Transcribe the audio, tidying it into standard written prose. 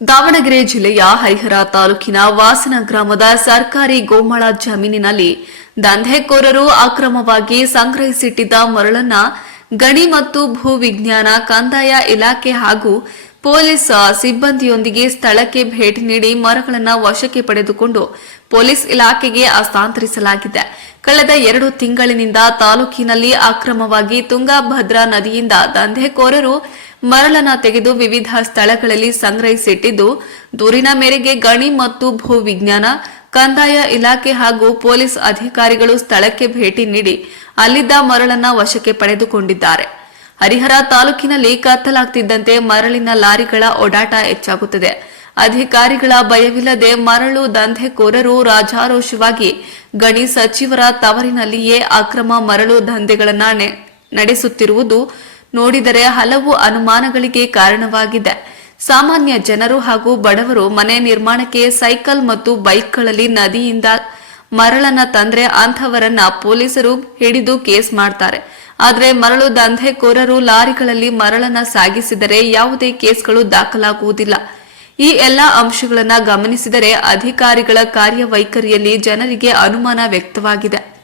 ದಾವಣಗೆರೆ ಜಿಲ್ಲೆಯ ಹರಿಹರ ತಾಲೂಕಿನ ವಾಸನ ಗ್ರಾಮದ ಸರ್ಕಾರಿ ಗೋಮಾಳ ಜಮೀನಿನಲ್ಲಿ ದಂಧೆಕೋರರು ಅಕ್ರಮವಾಗಿ ಸಂಗ್ರಹಿಸಿಟ್ಟಿದ್ದ ಮರಳನ್ನ ಗಣಿ ಮತ್ತು ಭೂ ವಿಜ್ಞಾನ ಕಂದಾಯ ಇಲಾಖೆ ಹಾಗೂ ಪೊಲೀಸ್ ಸಿಬ್ಬಂದಿಯೊಂದಿಗೆ ಸ್ಥಳಕ್ಕೆ ಭೇಟಿ ನೀಡಿ ಮರಗಳನ್ನು ವಶಕ್ಕೆ ಪಡೆದುಕೊಂಡು ಪೊಲೀಸ್ ಇಲಾಖೆಗೆ ಹಸ್ತಾಂತರಿಸಲಾಗಿದೆ. ಕಳೆದ 2 ತಿಂಗಳಿನಿಂದ ತಾಲೂಕಿನಲ್ಲಿ ಅಕ್ರಮವಾಗಿ ತುಂಗಭದ್ರಾ ನದಿಯಿಂದ ದಂಧೆಕೋರರು ಮರಳನ್ನು ತೆಗೆದು ವಿವಿಧ ಸ್ಥಳಗಳಲ್ಲಿ ಸಂಗ್ರಹಿಸಿಟ್ಟಿದ್ದು, ದೂರಿನ ಮೇರೆಗೆ ಗಣಿ ಮತ್ತು ಭೂ ವಿಜ್ಞಾನ ಕಂದಾಯ ಇಲಾಖೆ ಹಾಗೂ ಪೊಲೀಸ್ ಅಧಿಕಾರಿಗಳು ಸ್ಥಳಕ್ಕೆ ಭೇಟಿ ನೀಡಿ ಅಲ್ಲಿದ್ದ ಮರಳನ್ನು ವಶಕ್ಕೆ ಪಡೆದುಕೊಂಡಿದ್ದಾರೆ. ಹರಿಹರ ತಾಲೂಕಿನಲ್ಲಿ ಕತ್ತಲಾಗ್ತಿದ್ದಂತೆ ಮರಳಿನ ಲಾರಿಗಳ ಓಡಾಟ ಹೆಚ್ಚಾಗುತ್ತದೆ. ಅಧಿಕಾರಿಗಳ ಭಯವಿಲ್ಲದೆ ಮರಳು ದಂಧೆಕೋರರು ರಾಜಾರೋಷವಾಗಿ ಗಣಿ ಸಚಿವರ ತವರಿನಲ್ಲಿಯೇ ಅಕ್ರಮ ಮರಳು ದಂಧೆಗಳನ್ನು ನಡೆಸುತ್ತಿರುವುದು ನೋಡಿದರೆ ಹಲವು ಅನುಮಾನಗಳಿಗೆ ಕಾರಣವಾಗಿದೆ. ಸಾಮಾನ್ಯ ಜನರು ಹಾಗೂ ಬಡವರು ಮನೆ ನಿರ್ಮಾಣಕ್ಕೆ ಸೈಕಲ್ ಮತ್ತು ಬೈಕ್ಗಳಲ್ಲಿ ನದಿಯಿಂದ ಮರಳನ್ನ ತಂದ್ರೆ ಅಂಥವರನ್ನ ಪೊಲೀಸರು ಹಿಡಿದು ಕೇಸ್ ಮಾಡ್ತಾರೆ. ಆದರೆ ಮರಳು ದಂಧೆಕೋರರು ಲಾರಿಗಳಲ್ಲಿ ಮರಳನ್ನ ಸಾಗಿಸಿದರೆ ಯಾವುದೇ ಕೇಸ್ಗಳು ದಾಖಲಾಗುವುದಿಲ್ಲ. ಈ ಎಲ್ಲಾ ಅಂಶಗಳನ್ನ ಗಮನಿಸಿದರೆ ಅಧಿಕಾರಿಗಳ ಕಾರ್ಯವೈಖರಿಯಲ್ಲಿ ಜನರಿಗೆ ಅನುಮಾನ ವ್ಯಕ್ತವಾಗಿದೆ.